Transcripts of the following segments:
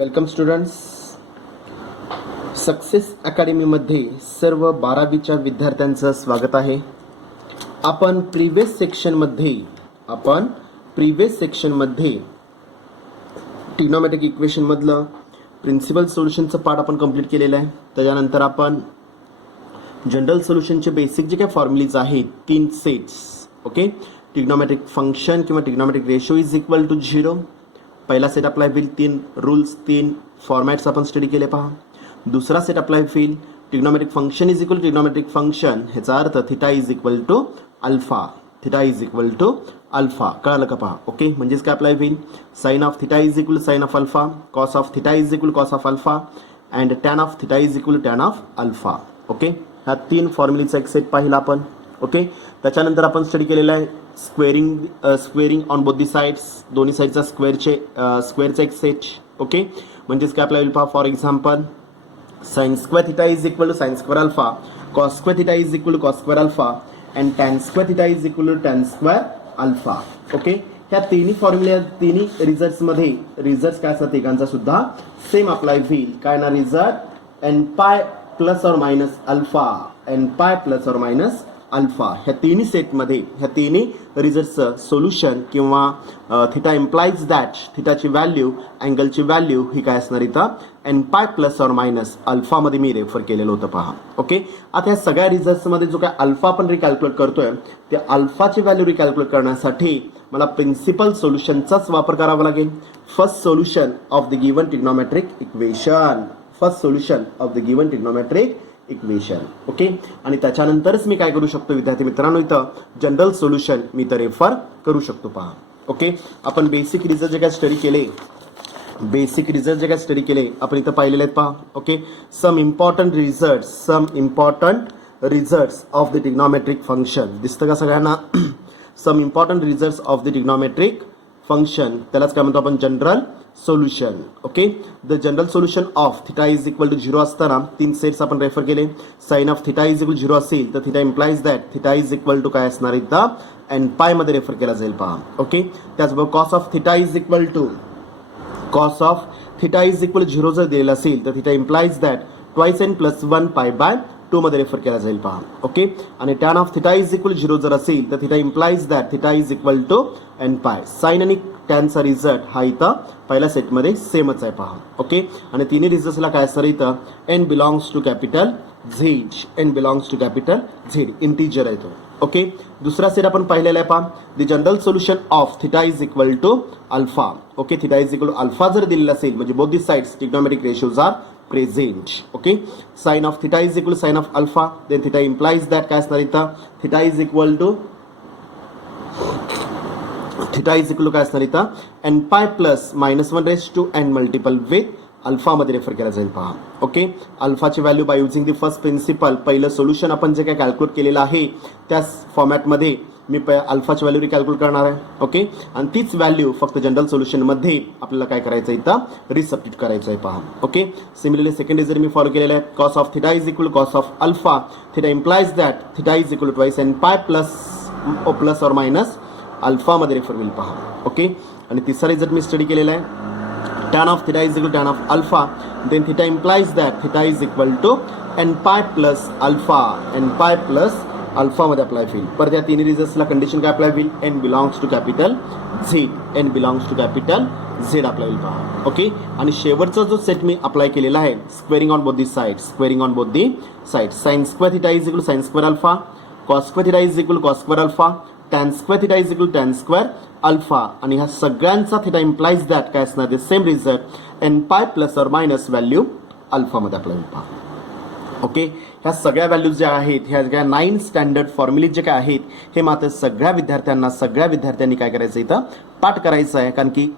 Welcome students. Success अकॅडमीमध्ये सर्व 12वीच्या विद्यार्थ्यांचं स्वागत आहे. आपण प्रिव्हियस सेक्शनमध्ये ट्रिग्नोमेट्रिक इक्वेशन मधलं प्रिन्सिपल सोल्युशनचं पार्ट आपण कंप्लीट केलेलं आहे. त्याच्यानंतर आपण जनरल सोल्युशनचे बेसिक जे काही फॉर्म्युलीज आहेत 3 सेट्स. ओके, ट्रिग्नोमेट्रिक फंक्शन किंवा trigonometric ratio is equal to 0. पहिला सेट अप्लाय होईल 3 रूल्स 3 फॉर्मॅट्स आपण स्टडी केले पहा. दुसरा सेट अप्लाय होईल trigonometric function is equal trigonometric function, ह्याचा अर्थ theta is equal to alpha. Theta is equal to alpha, कळालं का पहा. ओके, म्हणजेच काय अप्लाय होईल sine of theta is equal sine of alpha, cos of theta is equal cos of alpha and tan of theta is equal tan of alpha. Okay, ह्या 3 फॉर्म्युलीचा एक set पाहिला आपण. ओके, त्याच्यानंतर आपण स्टडी केलेला आहे squaring on both the sides, दोन्ही साईडचा स्क्वेअरचा एक सेट. ओके, म्हणजेच काय अप्लाय होईल पहा. For example sine square theta is equal to sine square alpha, cos square theta is equal to cos square alpha and tan square theta is equal to tan square alpha. Okay, ह्या तिन्ही formula तिन्ही रिझल्ट्समध्ये result काय असतात एकांचा सुद्धा same apply होईल. काय ना result n pi plus or minus alpha, N pi plus or minus alpha. ह्या तिन्ही सेटमध्ये ह्या तिन्ही रिझल्टचं सोल्युशन किंवा थिटा इम्प्लाइज दॅट थिटाची व्हॅल्यू अँगलची व्हॅल्यू ही काय असणार इथं n pi plus or minus अल्फामध्ये मी रेफर केलेलं होतं पहा. ओके, आता ह्या सगळ्या रिझल्ट्समध्ये जो काय अल्फा आपण रिकॅल्क्युलेट करतोय त्या अल्फाची व्हॅल्यू रिकॅल्क्युलेट करण्यासाठी मला प्रिन्सिपल सोल्युशनचाच वापर करावा लागेल. First solution of the given trigonometric equation, first solution of the given trigonometric equation. Okay, आणि त्याच्यानंतरच मी काय करू शकतो विद्यार्थी मित्रांनो, इथं जनरल सोल्युशन मी तर रेफर करू शकतो पहा. ओके, आपण बेसिक रिझल्ट जे काय स्टडी केले आपण इथं पाहिलेले आहेत पहा. Okay, some important results of the trigonometric function दिसतं का सगळ्यांना. Some important results of the trigonometric function, त्यालाच काय म्हणतो आपण general solution. Okay, the general solution of theta is equal to 0 असताना 3 सेट्स आपण रेफर केले. Sine of theta is equal 0 असेल तर theta implies that theta is equal to काय असणार इथं एन पाय मध्ये रेफर केला जाईल पहा. ओके, त्याचबरोबर cos of theta is equal to 0 जर दिलेला असेल तर theta implies that twice n plus 1 pi by 2 मध्ये रेफर केला जाईल पहा. ओके, आणि tan of theta is equal 0 जर असेल तर theta implies that theta is equal to N pi. Sine आणि टॅनचा रिझल्ट हा इथं पहिल्या सेटमध्ये सेमच आहे पहा. ओके, आणि तिन्ही रिझल्ट्सला काय असणार इथं n belongs to capital Z, integer आहे तो. ओके, दुसरा सेट आपण पाहिलेला आहे पहा. The general solution of theta is equal to alpha. Okay, theta is equal to alpha जर दिलेला असेल म्हणजे both the sides trigonometric ratios are present. Okay, sine of theta is equal to sine of alpha, then theta implies that काय असणार इथं theta is equal to काय असणार इथं n pi plus -1 raise to n multiple with alpha मध्ये refer केला जाईल पहा. ओके, अल्फाची value by using the first principle, पहिलं सोल्युशन आपण जे काय कॅल्क्युलेट केलेलं आहे त्याच फॉर्मॅटमध्ये मी अल्फाची व्हॅल्यू रिकॅल्क्युलेट करणार आहे. ओके, आणि तीच व्हॅल्यू फक्त जनरल सोल्युशनमध्ये आपल्याला काय करायचं इथं रिसब्स्टिट्यूट करायचं आहे पहा. ओके, सिमिलरली सेकंड रिझल्ट मी फॉलो केलेला आहे. Cos of theta is equal cos of alpha, theta implies that theta is equal to twice n pi plus or minus alpha मध्ये रेफर होईल पहा. ओके, आणि तिसरा रिझल्ट मी स्टडी केलेला आहे. Tan of theta is equal tan of alpha, then theta implies that theta is equal to N pi plus alpha मध्ये apply होईल. परत या तिन्ही रिझल्ट्सला कंडिशन काय अप्लाय होईल n belongs to capital Z apply होईल पहा. ओके, आणि शेवटचा जो सेट मी अप्लाय केलेला आहे squaring on both the sides, sine square theta is equal sine square alpha, cos square theta is equal cos square alpha, tan square theta is equal tan square alpha, आणि ह्या सगळ्यांचा theta implies that काय असणार ते same result n pi plus or minus value अल्फामध्ये apply होईल पहा. Okay, ह्या सगळ्या व्हॅल्यूज ज्या आहेत ह्या सगळ्या 9 स्टँडर्ड फॉर्म्युलीज जे काय आहेत हे मात्र सगळ्या विद्यार्थ्यांनी काय करायचं इथं पाठ करायचं आहे. कारण की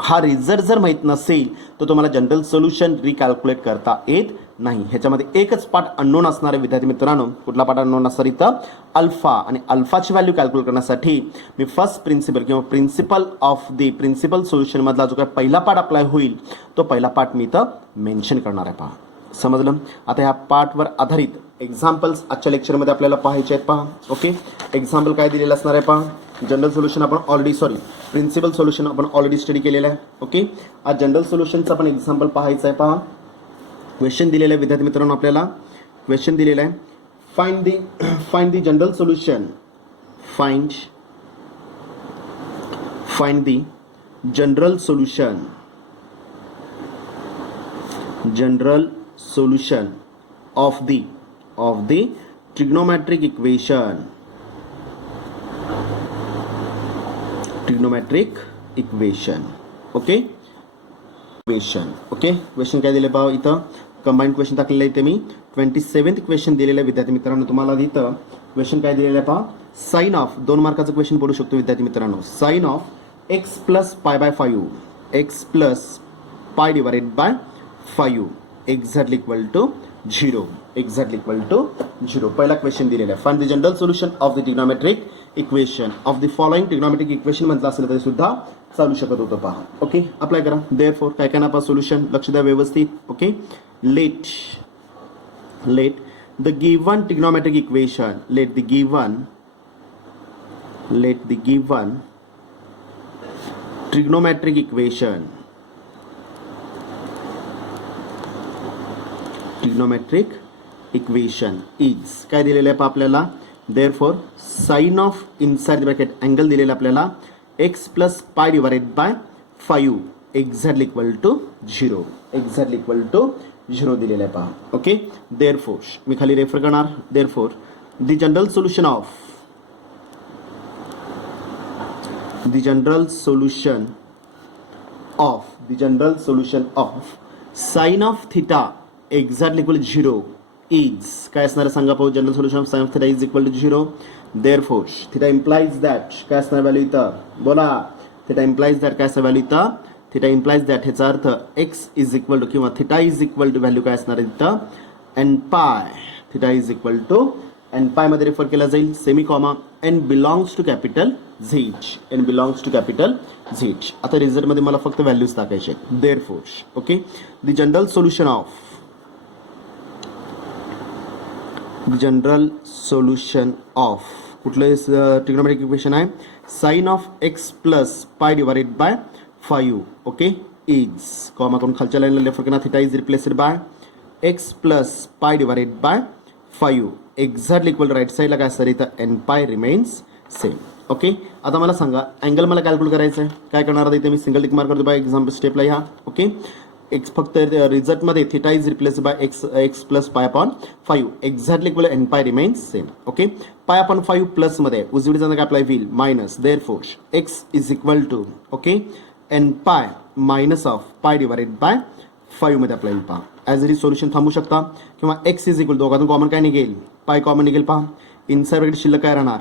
हा रिझल्ट जर माहीत नसेल तर तुम्हाला जनरल सोल्युशन रिकॅल्क्युलेट करता येत नाही. ह्याच्यामध्ये एकच पार्ट अननोन असणार आहे विद्यार्थी मित्रांनो. कुठला पार्ट अननोन असणार इथं अल्फा, आणि अल्फाची व्हॅल्यू कॅल्क्युलेट करण्यासाठी मी फर्स्ट प्रिन्सिपल किंवा principal of the principal solution मधला जो काय पहिला पार्ट अप्लाय होईल तो पहिला पार्ट मी इथं मेन्शन करणार आहे पहा. समजलं. आता ह्या पार्टवर आधारित एक्झाम्पल्स आजच्या लेक्चरमध्ये आपल्याला पाहायचे आहेत पहा. ओके, एक्झाम्पल काय दिलेलं असणार आहे पहा. जनरल सोल्युशन आपण ऑलरेडी प्रिन्सिपल सोल्युशन आपण ऑलरेडी स्टडी केलेलं आहे. ओके, आज जनरल सोल्युशनचं आपण एक्झाम्पल पाहायचं आहे. पहा, क्वेश्चन दिलेलं आहे विद्यार्थी मित्रांनो, आपल्याला क्वेश्चन दिलेला आहे, find the general solution, find the general solution of the trigonometric equation okay. Question काय दिले पहा, इथं कंबाईंड क्वेश्चन टाकलेलं आहे. ते मी 27th क्वेश्चन दिलेलं आहे विद्यार्थी मित्रांनो. तुम्हाला इथं क्वेश्चन काय दिलेलं आहे पहा, साइन ऑफ 2 मार्काचं क्वेश्चन पडू शकतो विद्यार्थी मित्रांनो. Sine of x plus pi by 5, x plus pi divided by 5 exactly equal to 0. पहिला क्वेश्चन दिलेला आहे. Find the general solution of the trigonometric equation of the following. Trigonometric equation म्हटलं असेल तरी सुद्धा चालू शकत होतं. पहा, ओके, अप्लाय करा. देअरफॉर काय काय ना पहा, सोल्युशन लक्ष द्या व्यवस्थित. Okay, let the given trigonometric equation, let the given trigonometric equation is काय दिलेलं आहे पहा आपल्याला. Therefore sine of inside bracket angle दिलेला आपल्याला x plus pi divided by 5 exactly equal to 0. दिलेलं आहे पहा. ओके, देअरफॉर मी खाली रेफर करणार. Therefore the general solution of sine of theta exactly equal 0 is काय असणार सांगा पाहू. General solution of sine of theta is equal to 0. Therefore theta implies that काय असणार व्हॅल्यू इथं, बोला. थिटा इम्प्लाइज दॅट काय असणार व्हॅल्यू इथं, थिटा इम्प्लाइज दॅट ह्याचा अर्थ x इज इक्वल टू किंवा theta is equal to value काय असणार इथं n pi. Theta is equal to n pi मध्ये रेफर केला जाईल, semicolon n belongs to capital z. आता रिझल्ट मध्ये मला फक्त व्हॅल्यूज टाकायचे. Therefore okay, the general solution of कुठलं ट्रिग्नोमेट्रिक इक्वेशन आहे, sine of x plus pi divided by 5 okay is comma करून खालच्या लाईनला रेफर करणार. Theta is replaced by x plus pi divided by 5 exactly equal right साईडला काय असणार इथं n pi remains same. Okay, आता मला सांगा अँगल मला कॅल्क्युलेट करायचं आहे. काय करणार आहे इथे मी सिंगल टिक मार्क करतो बाय एक्झाम्पल स्टेपला ह्या. ओके, एक्स फक्त रिझल्ट मध्ये theta is replace by x plus pi upon 5 exactly equal n pi remains same. Okay, pi upon 5 plus मध्ये उजवीचा काय अप्लाय होईल minus. Therefore x is equal to okay n pi minus of pi divided by 5 मध्ये apply होईल. पहा, as it is solution थांबू शकता किंवा एक्स इज इक्वल दोघातून कॉमन काय निघेल, पाय कॉमन निघेल. पहा, इनसाइड ब्रॅकेट शिल्लक काय राहणार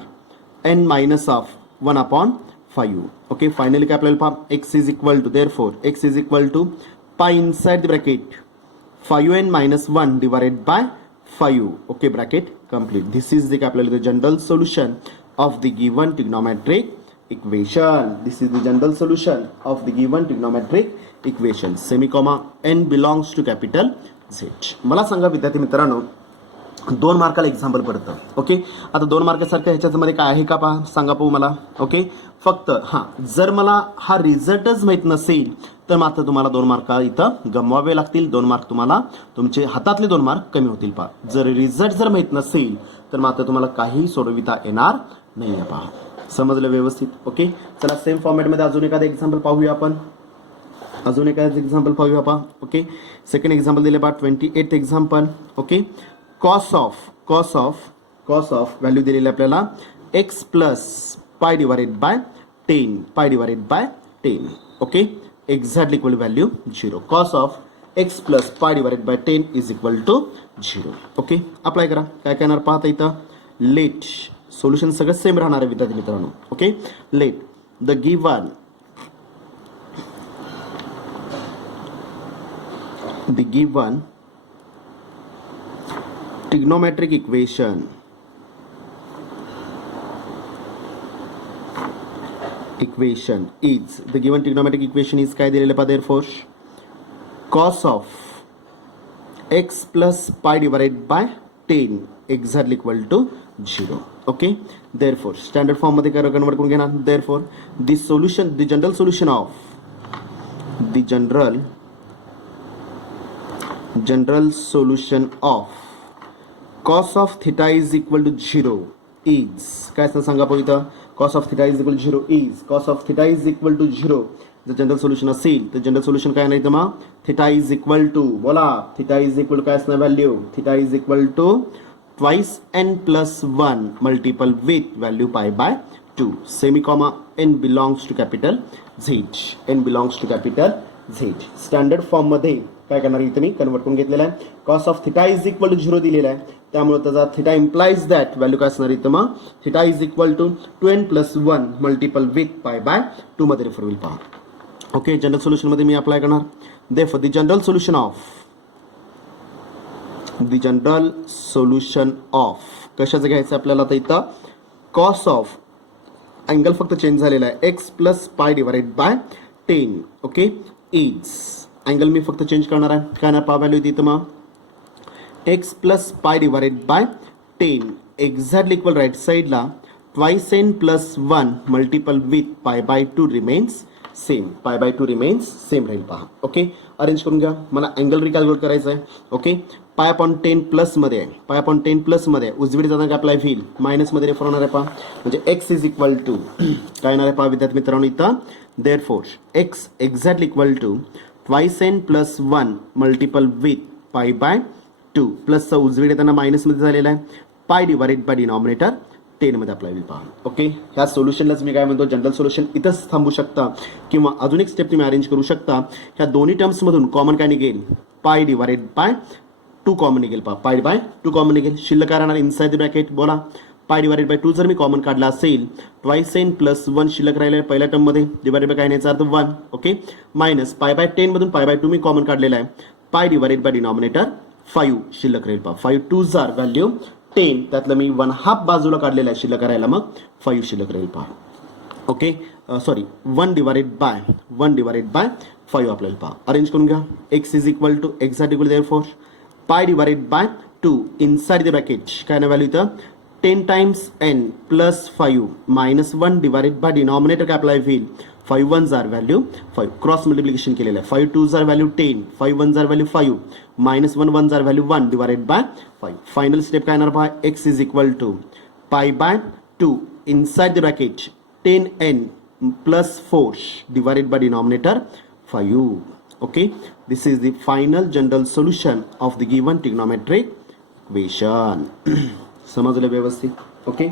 n minus of 1 upon 5. Okay, finally काय आपल्याला पहा x is equal to, therefore x is equal to pi inside the bracket 5n minus 1 divided by 5. Okay, bracket complete. This is the आपल्याला the general solution of the given trigonometric equation. Semicolon n belongs to capital z. मला सांगा विद्यार्थी मित्रांनो, 2 मार्काला example पडतं. Okay, आता 2 मार्कासारखं ह्याच्यामध्ये काय आहे का पहा, सांगा पाहू मला. ओके, फक्त जर मला हा रिझल्टच माहीत नसेल तर मात्र तुम्हाला 2 मार्क इथं गमवावे लागतील. 2 मार्क तुम्हाला तुमचे हातातले 2 मार्क कमी होतील. पहा, जर रिझल्ट जर माहीत नसेल तर मात्र तुम्हाला काही सोडविता येणार नाही आहे. पहा, समजलं व्यवस्थित. ओके, चला सेम फॉर्मॅटमध्ये अजून एखादं एक्झाम्पल पाहूया आपण. पहा. ओके, सेकंड एक्झाम्पल दिले पहा, 28th example. Okay, cos of value दिलेली आपल्याला x plus pi divided by 10. Okay, exactly equal value 0. Cos of x plus pi divided by 10 is equal to 0. Okay, apply करा. काय करणार पाहता इथं, लेट सोल्युशन सगळं सेम राहणार आहे विद्यार्थी मित्रांनो. Okay, let the given trigonometric equation is the given trigonometric equation is काय दिलेलं पहा, therefore cos of x plus pi divided by 10 exactly equal to 0. Okay. Therefore standard फॉर्ममध्ये कन्वर्ट करून घेणार. Therefore the general solution of general solution of cos of theta is equal to 0 is काय असतं सांगा बघू इथं. cos of theta is equal to 0 is cos of theta is equal to 0 जर general solution असेल तर जनरल सोल्युशन काय नाही तर मग थिटा इज इक्वल टू बोला थिटा इज इक्वल टू काय असणार value theta is equal to twice n plus 1 multiple with value pi by 2 semicolon n belongs to capital Z n belongs to capital Z. Standard form मध्ये काय करणार इथे मी convert करून घेतलेला आहे. Cos of theta is equal to 0 दिलेला आहे त्यामुळे त्याचा थिटा इम्प्लाइज दॅट व्हॅल्यू काय असणार इथं मग theta is equal to 2n plus 1 multiple with pi by 2 मध्ये रेफर होईल पहा. ओके. जनरल सोल्युशन मध्ये मी अप्लाय करणार. Therefore the general solution of कशाचं घ्यायचं आपल्याला आता इथं कॉस ऑफ अँगल फक्त चेंज झालेला आहे x plus pi divided by 10. Okay. Is angle मी फक्त चेंज करणार आहे काय ना पा व्हॅल्यू तिथं मग x plus pi divided by 10 exactly equal right साईडला twice n plus 1 multiple with pi by 2 remains same pi by 2 remains same राहील पहा. ओके. अरेंज करून घ्या. मला अँगल रिकॅल्क्युलेट करायचं आहे. ओके. पाय अपॉन 10 प्लस मध्ये आहे पाय अपॉन 10 प्लस मध्ये उजवीकडे जाताना काय अप्लाय होईल मायनस मध्ये रेफर होणार आहे पहा म्हणजे एक्स इज इक्वल टू काय येणार आहे पहा विद्यार्थी मित्रांनो इथं therefore x exactly equal to twice n plus 1 multiple with pi by 2 प्लसचा उजवीकडे येताना मायनस मध्ये झालेला आहे पाय डिवाइडेड बाय डिनॉमिनेटर 10 मध्ये अप्लाय होईल पहा. ओके. ह्या सोल्युशनलाच मी काय म्हणतो जनरल सोल्युशन इथंच थांबू शकता किंवा अजून एक स्टेप तुम्ही अरेंज करू शकता. ह्या दोन्ही टर्म्समधून कॉमन काय निघेल पाय डिवाइडेड बाय 2 कॉमन निघेल पहा पाय बाय 2 कॉमन निघेल शिल्लक काय राहणार इनसाइड द ब्रॅकेट बोला पाय डिवाइडेड बाय 2 जर मी कॉमन काढला असेल ट्वाइस n प्लस 1 शिल्लक राहिला पहिल्या टर्ममध्ये डिवाइडेड बाय काय नाही याचा अर्थ 1. ओके. मायनस पाय बाय 10 मधून पाय बाय 2 मी कॉमन काढलेला आहे पाय डिवाइडेड बाय डिनॉमिनेटर 5 शिल्लक राहील पहा 5 2 जार व्हॅल्यू 10 त्यातलं मी 1/2 बाजूला काढलेला आहे शिल्लक राहिला मग 5 शिल्लक राहील पहा. ओके. सॉरी 1 डिवाइडेड बाय 5 आपल्याला पहा. अरेंज करून घ्या. X is equal to exact equal therefore pi divided by 2 inside the bracket काय ना व्हॅल्यू इथं 10 times n plus 5 minus 1 divided by denominator काय अप्लाय होईल 5 1 जार व्हॅल्यू 5 क्रॉस मल्टिप्लिकेशन केलेलं आहे 5 2 जार व्हॅल्यू 10 5 1 जार व्हॅल्यू 5 मायनस 1 1 जार value 1 divided by 5. Final step काय येणार by x is equal to pi by 2 inside the bracket 10n plus 4 divided by denominator 5. Okay. This is the final general solution of the given trigonometric equation. समजलं व्यवस्थित. Okay.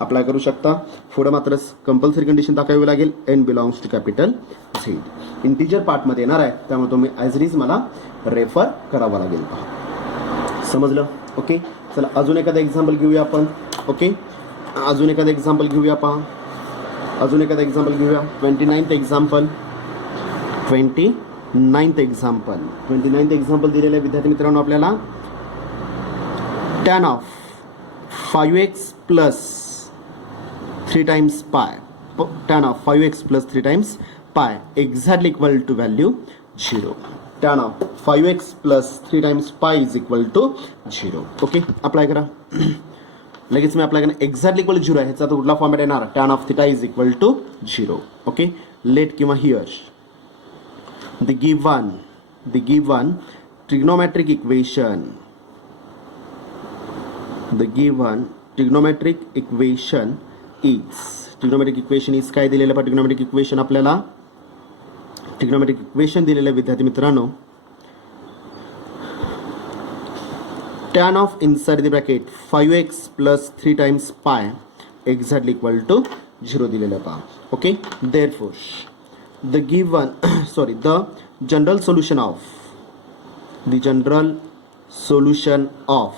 Apply करू शकता. पुढे मात्र compulsory condition टाकावी लागेल n belongs to capital Z. Integer पार्टमध्ये येणार आहे त्यामुळे तुम्ही ॲज इट इज मला रेफर करावा लागेल पहा. समजलं. ओके. चला अजून एखादा एक्झाम्पल घेऊया आपण. ओके. अजून एखादा एक्झाम्पल घेऊया पहा. 29th एक्झाम्पल दिलेलं आहे विद्यार्थी मित्रांनो आपल्याला tan of 5x plus 3 times pi tan of 5x plus 3 times pi exactly equal to value 0. tan of 5x plus 3 times pi is equal to 0. Okay. Apply करा. लगेच मी अप्लाय करणार एक्झॅक्टली इक्वल 0 आहे ह्याचा तर कुठला फॉर्मॅट येणार tan of theta is equal to 0. Okay. Let किंवा here the given trigonometric equation is काय दिलेलं आहे ट्रिग्नोमेट्रिक इक्वेशन आपल्याला ट्रिग्नोमेट्रिक इक्वेशन दिलेलं आहे विद्यार्थी मित्रांनो tan of inside the bracket 5x plus 3 times pi exactly equal to 0 दिलेलं आहे पहा. Okay. Therefore the general solution of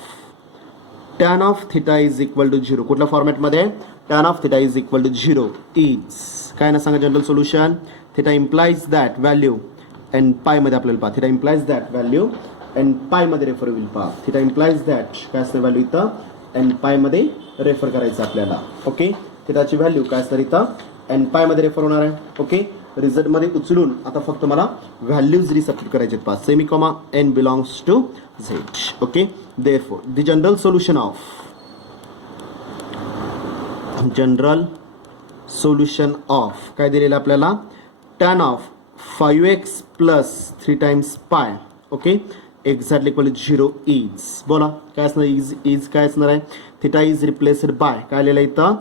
tan of theta is equal to 0 कुठल्या फॉर्मॅटमध्ये tan of theta is equal to 0 is काय ना सांगा general solution theta implies that value and pi मध्ये आपल्याला पहा theta implies that value and pi मध्ये refer होईल पहा theta implies that काय असते व्हॅल्यू इथं and pi मध्ये रेफर करायचं आपल्याला. ओके. थिटाची व्हॅल्यू काय असणार इथं and pi मध्ये रेफर होणार आहे. ओके. रिझल्ट मध्ये उचलून आता फक्त मला व्हॅल्यूज रिसबस्टिट्यूट करायचे आहेत पहा semicolon n belongs to Z. Okay. Therefore the general solution of general solution of काय दिलेलं आपल्याला tan of 5x plus 3 times pi okay exactly equal 0 is बोला काय असणार इज काय असणार आहे थिटा इज रिप्लेस्ड बाय काय लिहिलं इथं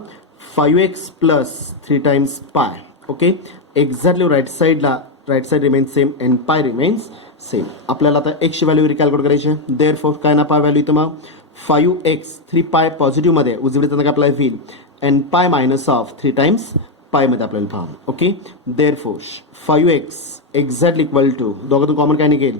5x plus 3 times pi okay exactly right side remains same and pi remains same आपल्याला आता एक्सची व्हॅल्यू रिकॅल्क्युलेट करायची आहे देअरफॉर काय ना पाय व्हॅल्यू इथं मग 5x 3 पाय पॉझिटिव्हमध्ये उजवीकडे काय आपल्याला होईल अँड पाय मायनस ऑफ 3 टाइम्स पायमध्ये आपल्याला पहा okay therefore 5x exactly equal to दोघांतून कॉमन काय निघेल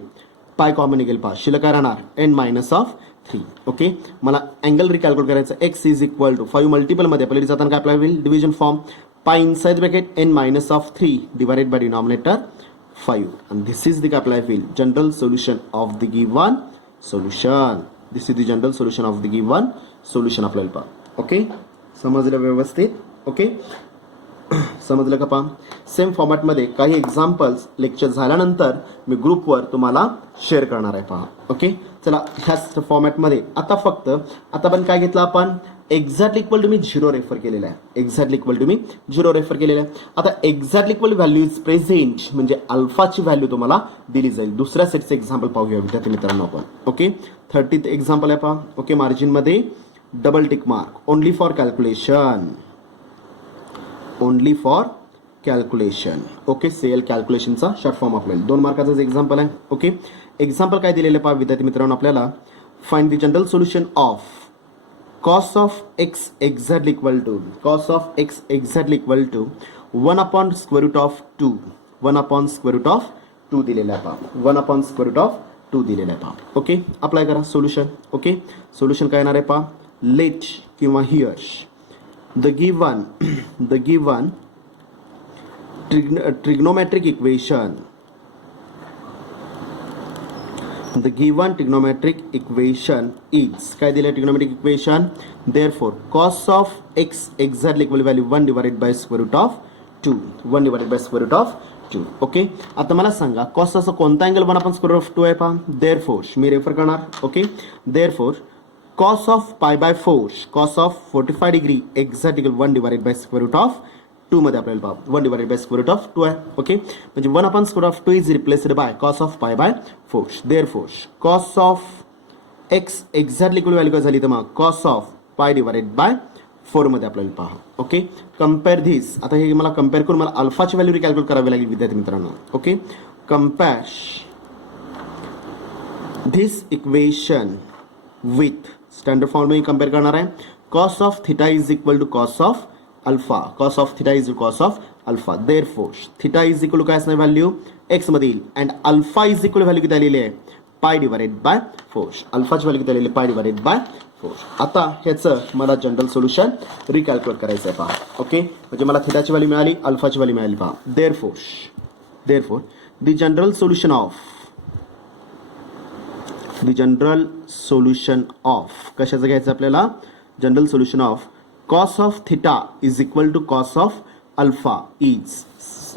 पाय कॉमन निघेल पहा शिल्लक काय राहणार एन मायनस ऑफ 3 ओके मला अँगल रिकॅल्क्युलेट करायचं एक्स इज इक्वल टू 5 मल्टिपलमध्ये आपल्याला जाताना काय आपल्याला होईल division form pi inside bracket n minus of 3 divided by denominator 5 and this is the apply field general solution of the given solution this is the general solution of the given solution आपल्याला पहा okay समजलं व्यवस्थित okay समजलं का पहा same फॉर्मॅटमध्ये काही examples lecture झाल्यानंतर मी ग्रुपवर तुम्हाला शेअर करणार आहे पहा ओके चला ह्याच फॉर्मॅटमध्ये आता पण काय घेतलं आपण एक्झॅक्टली इक्वल टू मी 0 रेफर केलेला आहे एक्झॅक्टली इक्वल टू मी 0 रेफर केलेला आहे आता exactly equal value is present म्हणजे अल्फाची व्हॅल्यू तुम्हाला दिली जाईल दुसऱ्या सेटचं एक्झाम्पल पाहूया विद्यार्थी मित्रांनो आपण ओके 30th एक्झाम्पल आहे पहा ओके मार्जिनमध्ये double tick mark only for calculation okay सेल कॅल्क्युलेशनचा शॉर्ट फॉर्म आपल्याला 2 मार्काचाच एक्झाम्पल आहे ओके एक्झाम्पल काय दिलेलं पहा विद्यार्थी मित्रांनो आपल्याला find the general solution of cos of x exactly equal to 1 upon square root of 2 दिलेला आहे पहा 1 upon square root of 2 दिलेला आहे पहा ओके अप्लाय करा सोल्युशन ओके सोल्युशन काय येणार आहे पहा लेट किंवा here the given trigonometric equation the given trigonometric equation is काय दिले trigonometric equation therefore cos of x exactly equal value 1 divided by square root of 2 okay आता मला सांगा cos असं कोणता अँगल 1 आपण square root of 2 आहे पहा therefore मी रेफर करणार okay therefore cos of pi by 4 cos of 45 degree exactly equal 1 divided by square root of 2 मध्ये आपल्याला पहा 1 divided by square root of 2 आहे ओके म्हणजे 1 upon square of 2 is replaced by cos of pi by 4 therefore cos of x exactly equal value काय झाली तर मग cos of pi divided by 4 मध्ये आपल्याला पहा ओके कम्पेअर धिस आता हे मला कम्पेअर करून मला अल्फाची व्हॅल्यू रिकॅल्क्युलेट करावी लागेल विद्यार्थी मित्रांनो okay compare this equation with standard form मी कम्पेअर करणार आहे cos of theta is equal to cos of alpha cos of theta is cos of alpha therefore theta is equal to काय असणार व्हॅल्यू x मध्ये येईल and alpha is equal value किती आलेली आहे पाय डिवायडेड बाय 4 अल्फाची व्हॅल्यू किती आलेली पाय डिवायडेड बाय 4 आता ह्याचं मला जनरल सोल्युशन रिकॅल्क्युलेट करायचं आहे पहा ओके म्हणजे मला थिटाची व्हॅल्यू मिळाली अल्फाची व्हॅल्यू मिळाली पहा therefore the general solution of कशाचं घ्यायचं आपल्याला general solution of cos of theta is equal to cos of alpha is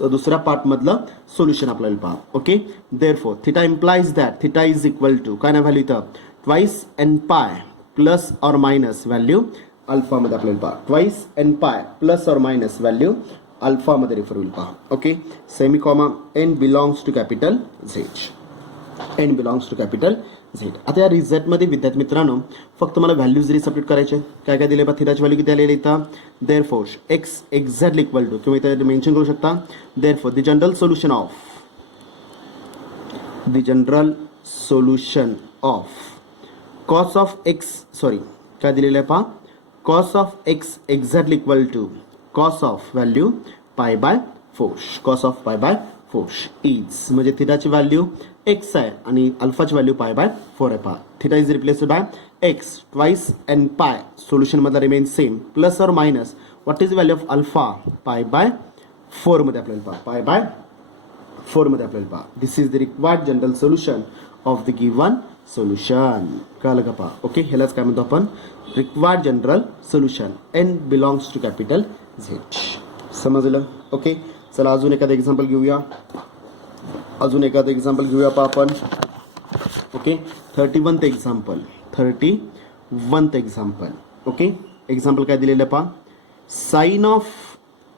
दुसऱ्या पार्ट मधलं सोल्युशन आपल्याला पहा okay therefore theta implies that theta is equal to काय ना व्हॅल्यू इथं twice n pi plus or minus value alpha मध्ये आपल्याला पहा twice n pi plus or minus value alpha मध्ये रेफर होईल पहा okay semi comma n belongs to capital Z आता या रिझल्टमध्ये विद्यार्थी मित्रांनो फक्त मला व्हॅल्यूज रिसपरेट करायचे काय दिले बा थिटाची व्हॅल्यू किती आलेली इथं therefore x exactly equal to किंवा इथं मेन्शन करू शकता therefore the general solution of cos of x sorry काय दिलेलं आहे पहा cos of x exactly equal to cos of value pi by 4 is म्हणजे थिटाची व्हॅल्यू x आहे आणि अल्फाची व्हॅल्यू पाय बाय 4 आहे पहा theta is replaced by x twice n pi solution मधला remain same plus or minus what is value of alpha pi by 4 मध्ये आपल्याला पहा पाय बाय 4 मध्ये आपल्याला पहा this is the required general solution of the given solution कळलं का पहा ओके ह्यालाच काय म्हणतो आपण required general solution n belongs to capital Z समजलं ओके चला अजून एखादं एक्झाम्पल घेऊया पहा आपण okay 31th example okay example काय दिलेलं पहा sine of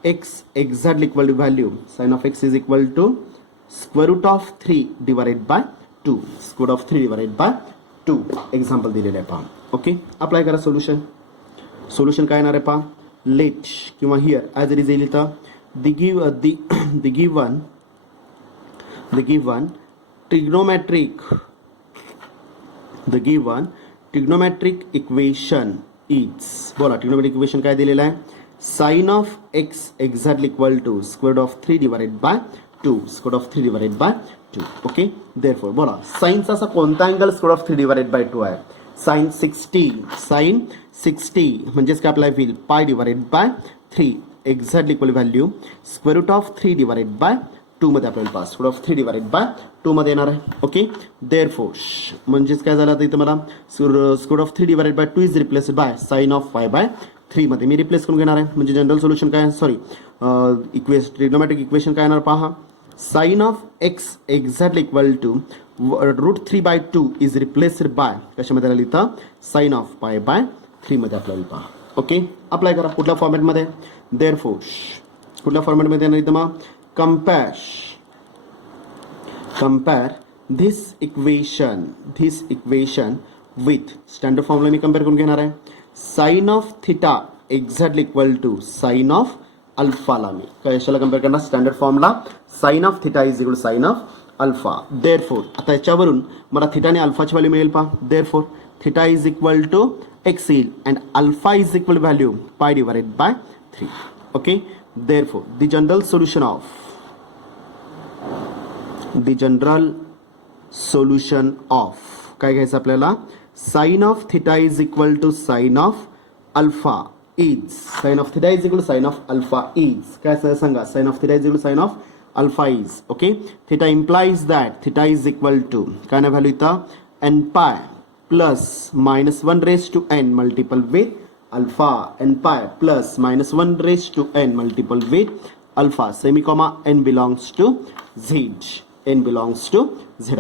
x exactly equal to value sine of x is equal to square root of 3 divided by 2 square of 3 divided by 2 example दिलेलं आहे पहा. ओके अप्लाय करा सोल्युशन. सोल्युशन काय येणार आहे पहा. लेट किंवा हिअर ॲज इट इज येईल इथं the given trigonometric equation is बोला trigonometric equation काय दिलेलं आहे. sin of x exactly equal to square root of 3 divided by 2 square root of 3 divided by 2. Okay therefore बोला साइनचा असा कोणता angle square root of 3 divided by 2 आहे. sin 60 म्हणजेच काय आपल्याला होईल pi divided by 3 exactly equal value square root of 3 divided by 2 मध्ये आपल्याला pass square of 3 divided by 2 मध्ये येणार आहे. ओके देअरफोर म्हणजेच काय झालं आता इथं मला square of 3 divided by 2 is replace by sine of 5 by 3 मध्ये मी रिप्लेस करून घेणार आहे. म्हणजे जनरल सोल्युशन काय सॉरी ट्रिग्नोमेट्रिक इक्वेशन काय येणार पहा. Sine of x exactly equal to root 3 by 2 is replaced by कशामध्ये आलं इथं साइन ऑफ पाय बाय 3 मध्ये आपल्याला पहा. ओके अप्लाय करा कुठल्या फॉर्मॅटमध्ये. देअरफोर कुठल्या फॉर्मॅटमध्ये येणार इथं मग compare this equation with standard फॉर्मला मी कम्पेअर करून घेणार आहे. Sine of theta exactly equal to sine of अल्फाला मी कशाला कम्पेअर करणार स्टँडर्ड फॉर्मला sine of theta is equal sine of alpha. Therefore आता याच्यावरून मला थिटा आणि अल्फाची व्हॅल्यू मिळेल पहा. Therefore theta is equal to x येईल and alpha is equal value pi divided by 3. Okay therefore the general solution of काय घ्यायचं आपल्याला sine of theta is equal to sine of alpha is sine of theta is equal to sine of alpha is काय सांगा sine of theta is equal to sine of alpha is. Okay theta implies that theta is equal to काय ना value इथं n pi plus -1 raised to n multiple with alpha n pi plus -1 raised to n multiple with alpha semi-comma n belongs to z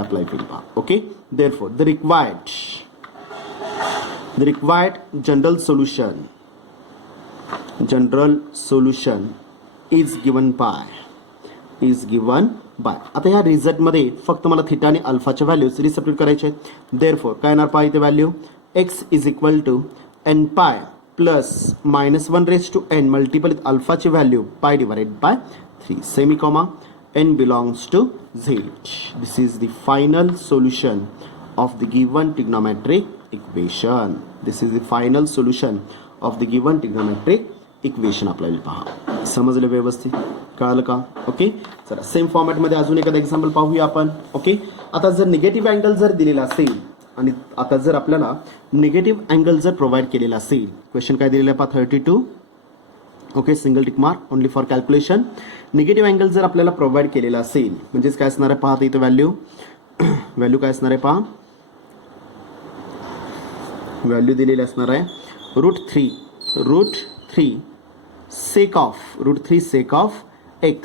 apply filpa. Okay therefore the required general solution is given by आता ह्या रिझल्टमध्ये फक्त मला theta आणि अल्फाच्या values resubstitute करायचे आहेत. Therefore काय येणार पहा इथे value x is equal to N pi plus -1 raise to n multiple with अल्फाची value pi divided by 3 semi comma n belongs to Z. This is the final solution of the given trigonometric equation आपल्याला पहा. समजलं व्यवस्थित कळालं का. Okay चला same फॉर्मॅटमध्ये अजून एखादा एक्झाम्पल पाहूया आपण. ओके आता जर निगेटिव्ह अँगल जर दिलेला असेल आणि आता जर आपल्याला निगेटिव्ह अँगल जर प्रोव्हाइड केलेला असेल क्वेश्चन काय दिलेला आहे पहा 32. Okay single tick mark only for calculation. Negative angle जर आपल्याला प्रोव्हाइड केलेला असेल म्हणजेच काय असणार आहे पहा इथं व्हॅल्यू काय असणार आहे पहा व्हॅल्यू दिलेली असणार आहे root three sec of x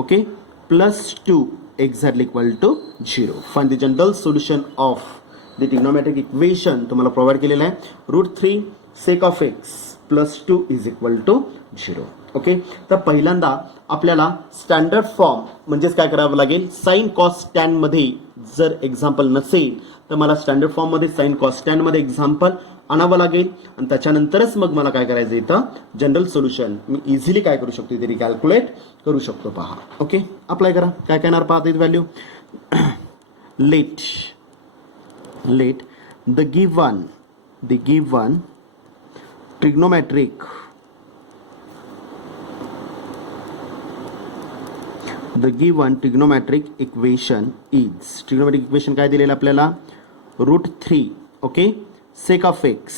okay plus 2 exactly equal to 0. Find the general solution of the trigonometric equation तुम्हाला प्रोव्हाइड केलेला आहे √3 sec of x plus 2 is equal to 0. Okay तर पहिल्यांदा आपल्याला स्टँडर्ड फॉर्म म्हणजेच काय करावं लागेल साइन कॉस टॅन मध्ये जर एक्झाम्पल नसेल तर मला स्टँडर्ड फॉर्म मध्ये साइन कॉस टॅन मध्ये एक्झाम्पल आणावं लागेल आणि त्याच्यानंतरच मग मला काय करायचं इथं जनरल सोल्युशन मी इझिली काय करू शकतो इथे रिकॅल्क्युलेट करू शकतो पहा. ओके अप्लाय करा काय काय येणार पहा इथे value late the given trigonometric equation is trigonometric equation काय दिलेलं आपल्याला √3 okay sec of x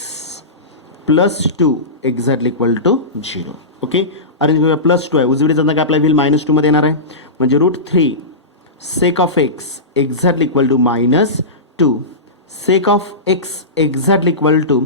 plus 2 exactly equal to 0. Okay arrange करूया प्लस 2 आहे उजवीकडे जाताना काय आपल्याला व्हील -2 मध्ये येणार आहे म्हणजे √3 sec of x exactly equal to -2 sec of x exactly equal to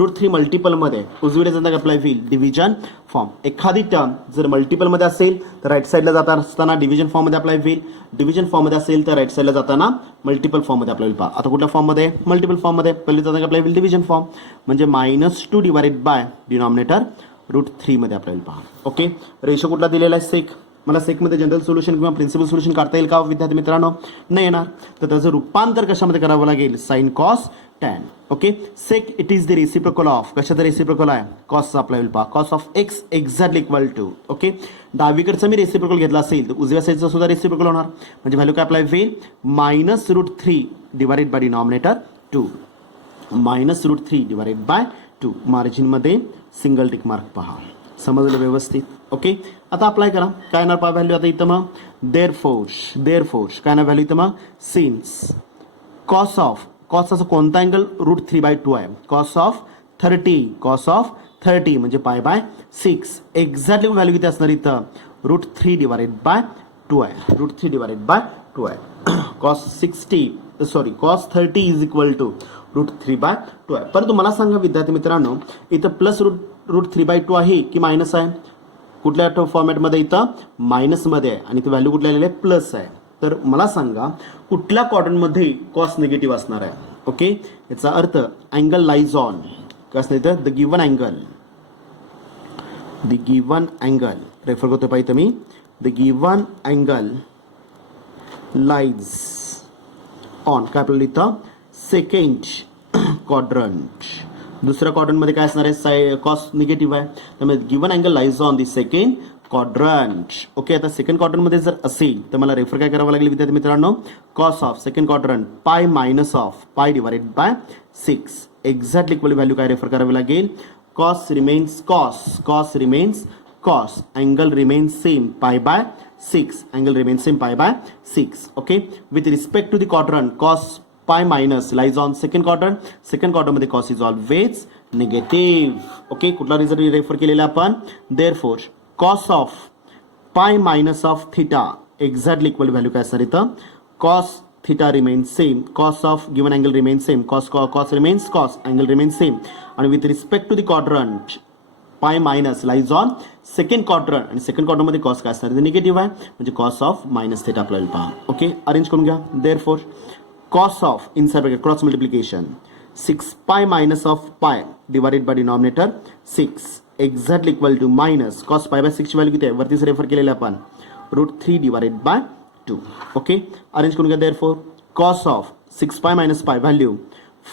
√3 multiple मध्ये उजवीकडे जाताना काय आपल्याला व्हील डिव्हिजन फॉर्म. एखादी टर्म जर मल्टिपल मध्ये असेल तर राईट साईडला जाता असताना डिव्हिजन फॉर्म मध्ये आपल्याला व्हील डिव्हिजन फॉर्म मध्ये असेल तर राईट साईडला जाताना मल्टिपल फॉर्म मध्ये आपल्याला पहा. आता कुठल्या फॉर्म मध्ये मल्टिपल फॉर्म मध्ये पहिले जाताना आपल्याला व्हील डिव्हिजन फॉर्म म्हणजे -2 डिवाइडेड बाय डिनॉमिनेटर √3 मध्ये आपल्याला पहा. ओके, रेशो कुठला दिलेला आहे सेक. मला सेकमध्ये जनरल सोल्युशन किंवा प्रिन्सिपल सोल्युशन काढता येईल का विद्यार्थी मित्रांनो? नाही येणार. तर त्याचं रूपांतर कशामध्ये करावं लागेल? Sine cos tan. Okay, sec it is the reciprocal of, कशाचा रेसिप्रोकल आहे? कॉसचा आपल्याला पहा. Cos of x exactly equal to. Okay, डावीकडचा मी रेसिप्रोकल घेतला असेल तर उजव्या साईडचा सुद्धा रेसिप्रोकल होणार. म्हणजे व्हॅल्यू काय अप्लाय होईल? -√3 divided by denominator 2. -√3 divided by 2. मार्जिनमध्ये सिंगल टिक मार्क पहा. समजलं व्यवस्थित? ओके, आता अप्लाय करा. काय येणार पहा व्हॅल्यू आता इथं? मग देअरफोर काय येणार व्हॅल्यू इथं? मग सिन्स कॉसचा कोणता अँगल? √3/2 आहे. कॉस ऑफ 30 म्हणजे π/6. एक्झॅक्टली व्हॅल्यू किती असणार इथं? √3 डिवाइडेड बाय 2 आहे. √3 डिवाइडेड बाय 2 आहे. cos 30 इज इक्वल टू √3/2 आहे. परंतु मला सांगा विद्यार्थी मित्रांनो, इथं प्लस √3/2 आहे की मायनस आहे? कुठल्या फॉर्मॅटमध्ये? इथं मायनसमध्ये आहे आणि इथं व्हॅल्यू कुठल्या आलेली आहे? प्लस आहे. तर मला सांगा कुठल्या क्वाड्रंटमध्ये कॉस निगेटिव्ह असणार आहे? ओके, याचा अर्थ अँगल लाईज ऑन काय असणार इथं? द गिवन अँगल रेफर करतो पाहिजे मी. The given angle lies on काय आपल्याला इथं? Second quadrant. दुसऱ्या क्वाड्रंटमध्ये काय असणार आहे? कॉस निगेटिव्ह आहे. त्यामुळे given angle lies on the second quadrant. Okay, आता सेकंड क्वाड्रंटमध्ये जर असेल तर मला रेफर काय करावं लागेल विद्यार्थी मित्रांनो? Cos of second quadrant π divided by 6. Exactly equal value काय रेफर करावी लागेल? Cos remains cos angle remains same π/6. Angle remains same π/6. Okay, with respect to the quadrant cos π minus lies on second क्वाड्रंटमध्ये cos is always negative. Okay, कुठला result refer केलेला आपण? Therefore cos of π minus of theta exactly equal value काय असणार इथं? Cos theta remains same. Cos of given angle remains same. Cos remains cos angle remains same. आणि with respect to the quadrant π minus lies on second quadrant आणि second क्वाड्रंटमध्ये cos काय असणार? Negative आहे म्हणजे कॉस ऑफ मायनस थिटा आपल्याला पहा. Okay, arrange करून घ्या. Therefore cos of inside bracket cross multiplication 6π minus of π divided by denominator 6 exactly equal to minus cos π/6 ची व्हॅल्यू किती आहे? वरतीच रेफर केलेलं आपण √3 डिवाइडेड बाय 2. ओके, अरेंज करून घ्या. Therefore cos of 6π minus π value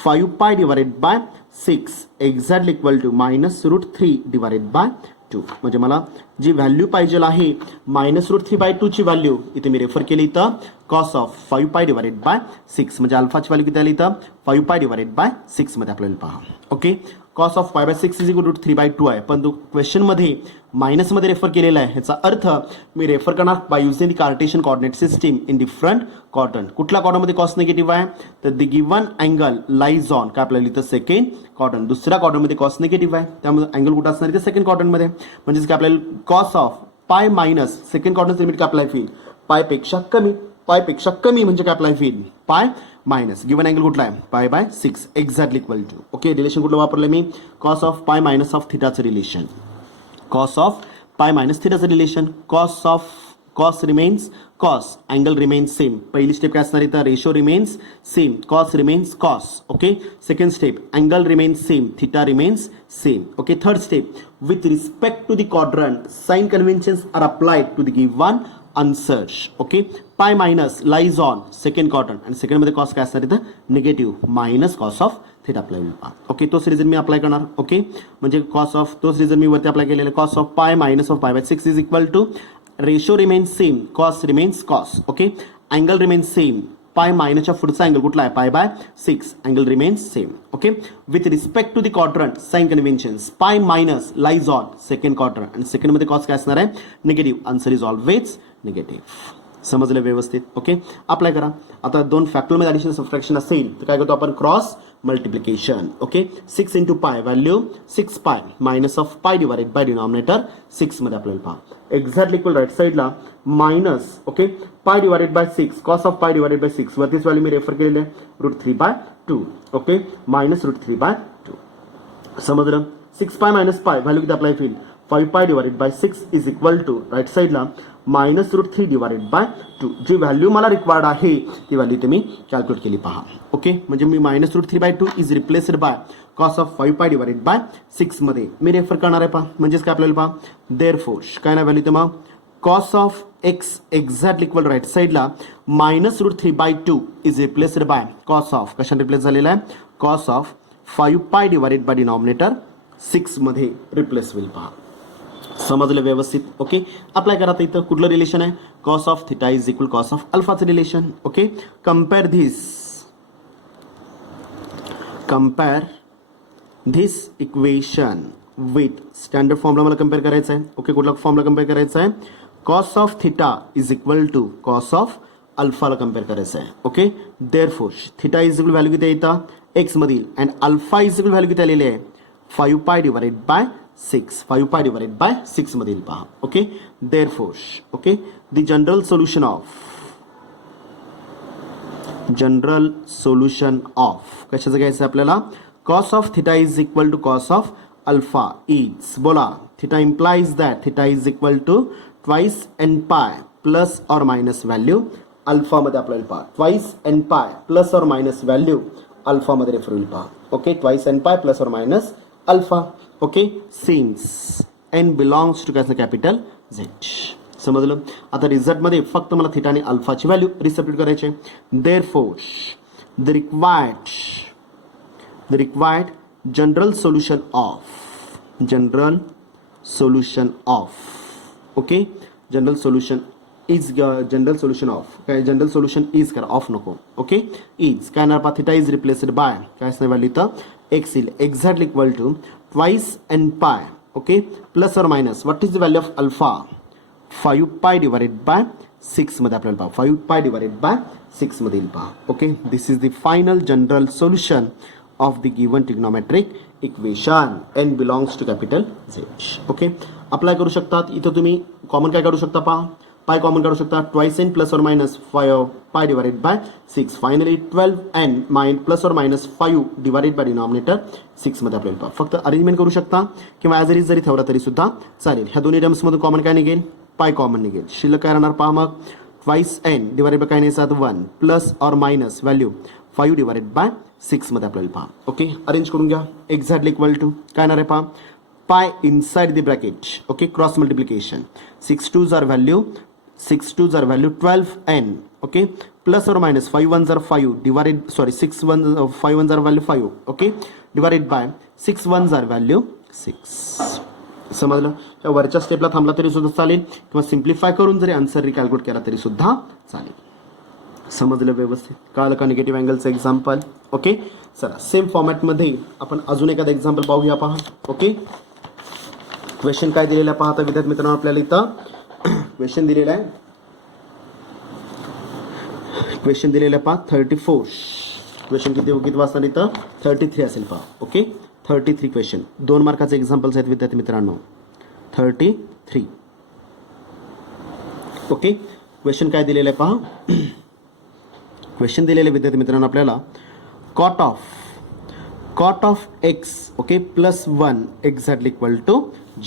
5π divided by 6 exactly equal to -√3 divided by 2. म्हणजे मला जी व्हॅल्यू पाहिजे आहे -√3/2 ची व्हॅल्यू इथे मी रेफर केली. इथं कॉस ऑफ 5π डिवाइडेड बाय 6 म्हणजे अल्फाची व्हॅल्यू किती आली इथं? 5π डिवाइडेड बाय 6 मध्ये आपल्याला पहा. Okay, cos of π/6 is equal to √3/2 आहे, पण तो क्वेश्चनमध्ये मायनसमध्ये रेफर केलेला आहे. ह्याचा अर्थ मी रेफर करणार bye using the Cartesian coordinate system in different quadrant. कुठल्या क्वाड्रंटमध्ये कॉस निगेटिव्ह आहे? तर the given angle lies on काय आपल्याला इथं? Second quadrant. दुसऱ्या क्वाड्रंटमध्ये कॉस निगेटिव्ह आहे त्यामुळे अँगल कुठं असणार इथे? सेकंड क्वाड्रंटमध्ये. म्हणजेच काय आपल्याला cos of π minus second quadrant limit काय अप्लाय होईल? पायपेक्षा कमी म्हणजे काय अप्लाय होईल? पाय मायनस गिवन अँगल कुठला आहे? π/6 exactly equal to. Okay, relation कुठलं वापरलं मी? कॉस ऑफ π मायनस ऑफ थिटाचं रिलेशन. कॉस ऑफ π मायनस थिटाचं relation. Cos remains cos angle remains same. पहिली स्टेप काय असणार इथं? Ratio remains same. Cos remains cos. Okay, second step angle remains same. Theta remains same. Okay, third step with respect to the quadrant sign conventions are applied to the given answer. Okay, pi minus lies on second quadrant आणि सेकंडमध्ये cos काय असणार इथं? Negative minus cos of theta apply होईल. Okay, तोच reason मी apply करणार. Okay, म्हणजे कॉस ऑफ तोच रिझन मी वरती अप्लाय केलेला. Cos of pi minus of π/6 is equal to ratio remains same. Cos remains cos. Okay, angle remains same. Pi मायनसच्या पुढचा अँगल कुठला आहे? π/6 angle remains same. Okay, with respect to the quadrant sign conventions पाय minus lies on second quadrant आणि सेकंडमध्ये cos काय असणार आहे? Negative. Answer is always negative. समजलं व्यवस्थित? ओके, अप्लाय करा. आता दोन फॅक्टरमध्ये ॲडिशन सबट्रॅक्शन असेल तर काय करतो आपण? Cross multiplication. Okay, 6 × π value 6π minus of π divided by denominator 6 मध्ये आपल्याला पहा. एक्झॅक्टली इक्वल राईट साईडला minus. Okay, π divided by 6 cos of π divided by 6 वरतीच व्हॅल्यू मी रेफर केलेले आहे √3/2. ओके, -√3/2. समजलं? 6π मायनस π व्हॅल्यू किती अप्लाय होईल? 5 pi divided by 6 is equal to right साईडला -√3 डिवाइडेड बाय 2. जी व्हॅल्यू मला रिक्वायर्ड आहे ती व्हॅल्यू तुम्ही कॅल्क्युलेट केली पहा. ओके, म्हणजे मी -√3/2 is replaced by cos of 5 pi divided by 6 मध्ये मी रेफर करणार आहे पहा. म्हणजेच काय आपल्याला पहा, देअरफोर काय ना व्हॅल्यू तेव्हा cos of x exactly equal right साईडला -√3/2 is replaced by cos of कशाने रिप्लेस झालेला आहे, cos of 5 pi divided by denominator 6 मध्ये रिप्लेस होईल पहा. समजलं व्यवस्थित. ओके, अप्लाय करा. इथं कुठलं रिलेशन आहे, cos of theta is equal cos of अल्फाचं relation. Okay, compare this equation with standard फॉर्मला मला कम्पेअर करायचं आहे. ओके, कुठला फॉर्मला कम्पेअर करायचं आहे, cos of theta is equal to cos of अल्फाला कम्पेअर करायचं आहे. Okay, therefore theta is equal value किती येतं एक्स मधील and alpha is equal value किती आलेली आहे 5 pi divided by 6. 5 pi divided by 6 मधील पहा. Okay, therefore okay the general solution of कशाचं घ्यायचं आपल्याला, cos of theta is equal to cos of alpha is, बोला theta implies that theta is equal to twice n pi plus or minus value alpha मध्ये आपल्याला पहा, twice n pi plus or minus value alpha मध्ये refer होईल पहा. Okay, twice n pi plus or minus alpha. Okay, since n belongs to capital Z. समजलं. आता रिझल्टमध्ये फक्त मला थिटा आणि अल्फाची व्हॅल्यू रिसब्स्टिट्यूट करायचे. Therefore the required general solution of okay general solution is करा ऑफ नको. ओके, इज काय ना थिटा इज रिप्लेस्ड बाय काय असणार व्हॅल्यू तर एक्स इल exactly equal to twice n pi. Okay, plus or minus what is the value of alpha 5 pi divided by 6 मध्ये आपल्याला पहा 5 पाय डिवाइडेड बाय 6 मध्ये येईल पहा. Okay, this is the final general solution of the given trigonometric equation n belongs to capital Z. Okay, apply करू शकतात. इथं तुम्ही कॉमन काय काढू शकता पहा, पाय कॉमन काढू शकता, twice n plus or minus 5 pi divided by 6. Finally 12 n plus or minus 5 divided by denominator 6 मध्ये आपल्याला फक्त अरेंजमेंट करू शकता किंवा ॲज इज जरी ठेवला तरी सुद्धा चालेल. ह्या दोन्ही टर्म्समधून कॉमन काय निघेल, पाय कॉमन निघेल. शिल्लक काय राहणार पहा मग, ट्वाइस एन डिवाइडेड बाय काय नाही 1 plus or minus value 5 divided by 6 मध्ये आपल्याला पहा. ओके, अरेंज करून घ्या. एक्झॅक्टली इक्वल टू काय येणार आहे पहा, pi inside the bracket. Okay, cross multiplication 6 2s are value 12n. Okay, plus or minus 5 1s are 5 divided 5 1s are value 5. Okay, divided by 6 1s are value 6. समजलं. या वरच्या स्टेपला थांबला तरी सुद्धा चालेल किंवा सिम्प्लिफाय करून जरी आन्सर रिकॅल्क्युलेट केला तरी सुद्धा चालेल. समजलं व्यवस्थित. कळलं का निगेटिव्ह अँगलचं एक्झाम्पल. ओके, चला सेम फॉर्मॅटमध्ये आपण अजून एखादं एक्झाम्पल पाहूया पहा. ओके, क्वेश्चन काय दिलेलं आहे पहा. आता विद्यार्थी मित्रांनो आपल्याला इथं क्वेश्चन दिलेला आहे पहा 34. क्वेश्चन किती वाजता इथं 33 असेल पहा. ओके, 33 क्वेश्चन 2 मार्काचे एक्झाम्पल्स आहेत विद्यार्थी मित्रांनो. 33. ओके, क्वेश्चन काय दिलेलं आहे पहा. क्वेश्चन दिलेले विद्यार्थी मित्रांनो आपल्याला cot of x okay plus 1 exactly equal to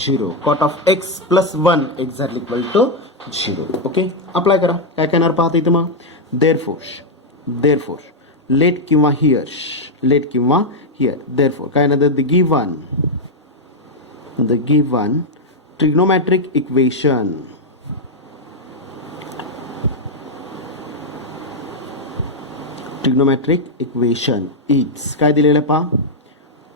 0. Cot of x plus 1 exactly equal to 0. Okay, apply करा. काय करणार पाहता इथं मग, देअरफोर लेट किंवा हियर देअरफोर काय ना the given trigonometric equation is काय दिलेलं आहे पहा,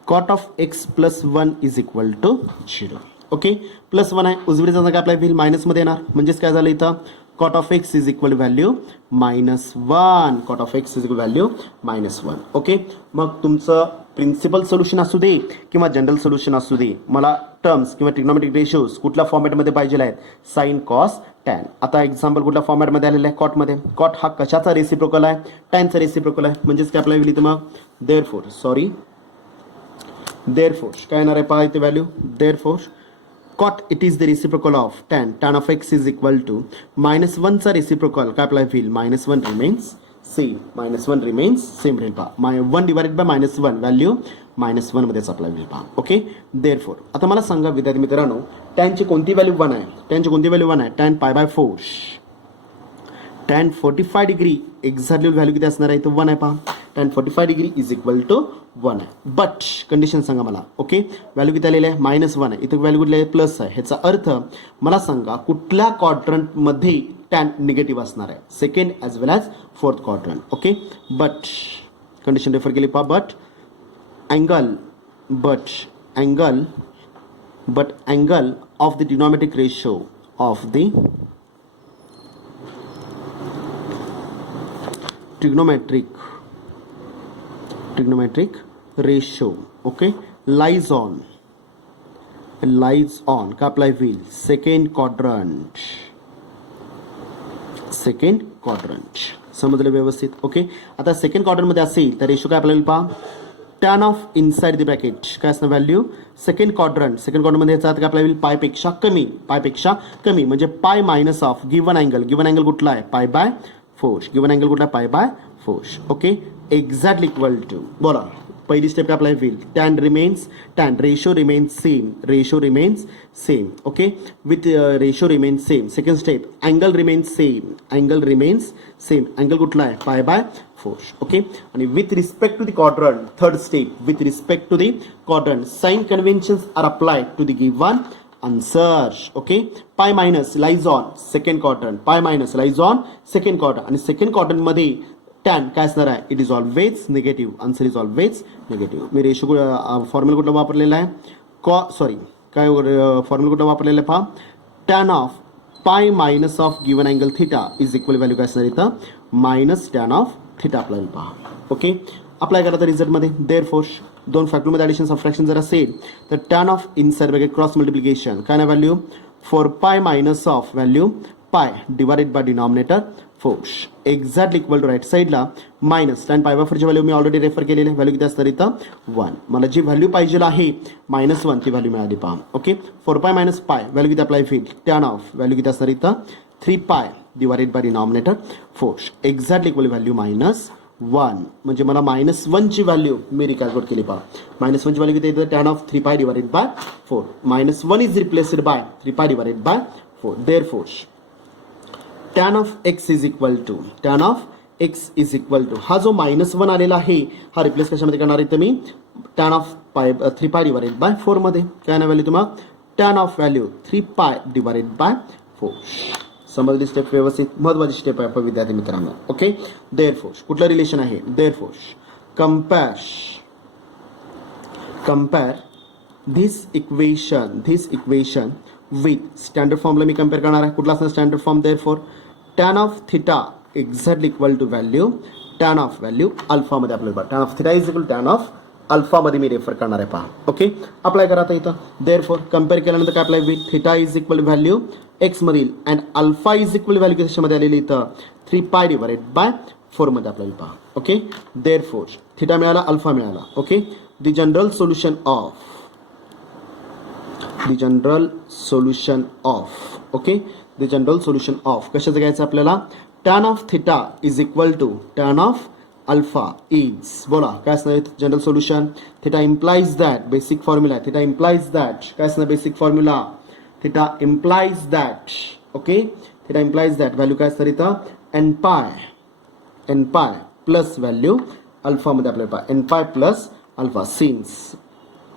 cot of x plus 1 is equal to 0. Okay, plus 1 आहे उजवीकडे जाता काय आपल्या व्हील मायनस मध्ये येणार. म्हणजेच काय झालं इथं cot of x is equal value -1. Cot of x is equal value -1. Okay, मग तुमचं प्रिन्सिपल सोल्युशन असू दे किंवा जनरल सोल्युशन असू दे, मला टर्म्स किंवा ट्रिग्नोमेट्रिक रेशियोज कुठल्या फॉर्मॅटमध्ये पाहिजे आहेत, साइन कॉस टॅन. आता एक्झाम्पल कुठल्या फॉर्मॅटमध्ये आलेला आहे, कॉटमध्ये. कॉट हा कशाचा रेसिप्रोकल आहे, टॅनचा रेसिप्रोकल आहे. म्हणजेच काय आपल्याला इथं मग देअरफोर काय येणार आहे पहा इथे value. Therefore cot it is the reciprocal of tan of x is equal to -1 चा reciprocal काय आपल्याला होईल -1 remains same राहील पहा. 1 डिवाइडेड बाय -1 व्हॅल्यू -1 मध्येच अप्लाय होईल पहा. ओके, देअरफॉर आता मला सांगा विद्यार्थी मित्रांनो, टॅनची कोणती व्हॅल्यू 1 आहे? टॅनची कोणती व्हॅल्यू 1 आहे? Tan π/4 tan 45 degree exactly value किती असणार आहे? तर 1 आहे पहा. tan 45 degree is equal to 1 आहे. बट कंडिशन सांगा मला. ओके, व्हॅल्यू किती आलेली आहे? -1 आहे. इथं व्हॅल्यू कुठली आहे? प्लस आहे. ह्याचा अर्थ मला सांगा कुठल्या क्वाड्रंटमध्ये टॅन निगेटिव्ह असणार आहे? Second as well as fourth quadrant. Okay, but condition refer केली पहा. But angle of the denominator ratio of the trigonometric ratio, okay, lies on का अप्लाय होईल? Second quadrant. समजलं व्यवस्थित? ओके, आता सेकंड क्वाड्रंटमध्ये असेल तर रेशो काय अप्लाय होईल पहा. Tan of inside the bracket काय असणार व्हॅल्यू? सेकंड क्वाड्रंटमध्ये याचा अर्थ काय अप्लाय होईल? पायपेक्षा कमी म्हणजे पाय मायनस ऑफ गिवन अँगल कुठला आहे? π/4. गिवन अँगल कुठला? π/4. ओके, एक्झॅक्टली इक्वल टू, बोला पहिली स्टेप काय अप्लाय होईल? Tan ratio remains same. Okay, with ratio remains same. Second step angle remains same. Angle कुठला आहे? π/4. ओके, आणि with respect to the quadrant, third step with respect to the quadrant sign conventions are applied to the given answer. Okay, pi minus lies on second quadrant, आणि second quadrant मध्ये tan काय असणार आहे? It is always negative. Answer is always negative. मी ratio formula कुठला वापरलेला आहे? Formula कुठला वापरलेला आहे पहा. Tan of pi minus of given angle theta is equal value काय असणार इथं? -टॅन ऑफ थिटा आपल्याला पहा. ओके, अप्लाय करा तर रिझल्टमध्ये. देअरफॉर दोन फॅक्टरमध्ये ॲडिशन सबट्रॅक्शन जर असेल तर tan of inside bracket cross multiplication काय ना value 4π minus of value pi divided by denominator 4. Exactly equal to right साईडला मायनस टॅन π/4ची व्हॅल्यू मी ऑलरेडी रेफर केलेली आहे. व्हॅल्यू किती असणार इथं? 1. मला जी व्हॅल्यू पाहिजे आहे -1 ती व्हॅल्यू मिळाली पहा. ओके, 4π मायनस पाय व्हॅल्यू किती अप्लाय होईल? टॅन ऑफ व्हॅल्यू किती असणार इथं? 3π divided by denominator 4. Exactly equal value -1. म्हणजे मला -1ची व्हॅल्यू मी रिकॅल्क्युलेट केली पहा. -1ची व्हॅल्यू किती येते? Tan of 3π divided by 4. -1 is replaced by 3π divided by 4. Therefore tan of x is equal to हा जो -1 आलेला आहे हा रिप्लेस कशामध्ये करणार आहे? तर मी टॅन ऑफ 3π डिवाइडेड बाय 4 मध्ये काय ना व्हॅल्यू तुम्हाला? Tan of value 3π divided by 4. समजली स्टेप व्यवस्थित? महत्वाची स्टेप आहे आपण विद्यार्थी मित्रांनो. ओके, देअरफॉर कुठलं रिलेशन आहे? Therefore compare this equation with standard फॉर्मला मी कम्पेअर करणार आहे. कुठला असणार standard form? Therefore tan of theta exactly equal to value tan of value अल्फामध्ये आपल्याला tan of theta is equal tan of अल्फामध्ये मी रेफर करणार आहे पहा. ओके, अप्लाय करा आता इथं. देअरफॉर कम्पेअर केल्यानंतर काय अप्लाय होईल? Theta is equal value X मधील and alpha is equal value कशामध्ये आलेली इथं? 3π डिवाइडेड बाय 4 मध्ये आपल्याला पहा. ओके, देअरफॉर थिटा मिळाला, अल्फा मिळाला. Okay, the general solution of कशाचं घ्यायचं आपल्याला? Tan of theta is equal to tan of alpha is, बोला काय असणार general solution? Theta implies that basic formula आहे. थिटा इम्प्लाइज दॅट काय असणार basic formula? Theta implies that. Okay, theta implies that value काय असणार इथं? एन पाय प्लस व्हॅल्यू अल्फामध्ये आपल्याला पहा n pi plus alpha since